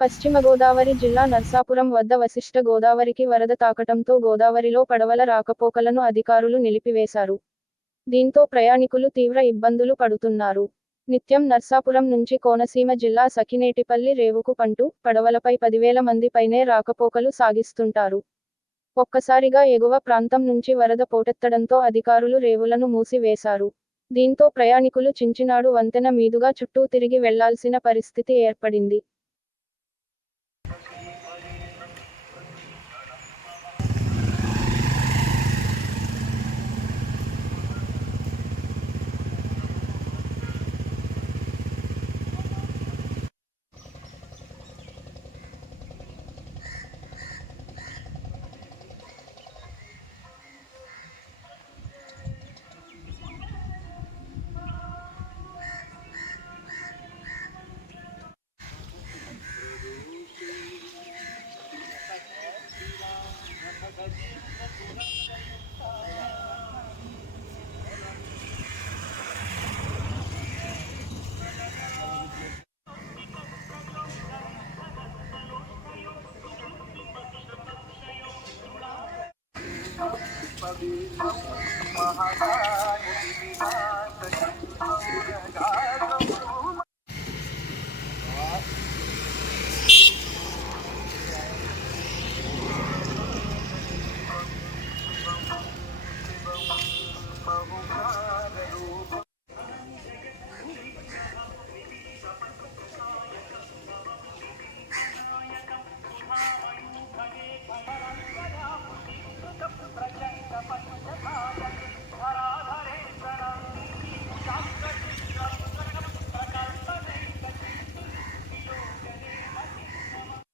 పశ్చిమ గోదావరి జిల్లా నర్సాపురం వద్ద వశిష్ట గోదావరికి వరద తాకటంతో గోదావరిలో పడవల రాకపోకలను అధికారులు నిలిపివేశారు. దీంతో ప్రయాణికులు తీవ్ర ఇబ్బందులు పడుతున్నారు. నిత్యం నర్సాపురం నుంచి కోనసీమ జిల్లా సఖినేటిపల్లి రేవుకు పంటూ పడవలపై పదివేల మంది పైనే రాకపోకలు సాగిస్తుంటారు. ఒక్కసారిగా ఎగువ ప్రాంతం నుంచి వరద పోటెత్తడంతో అధికారులు రేవులను మూసివేశారు. దీంతో ప్రయాణికులు చించినాడు వంతెన మీదుగా చుట్టూ తిరిగి వెళ్ళాల్సిన పరిస్థితి ఏర్పడింది. Mahatma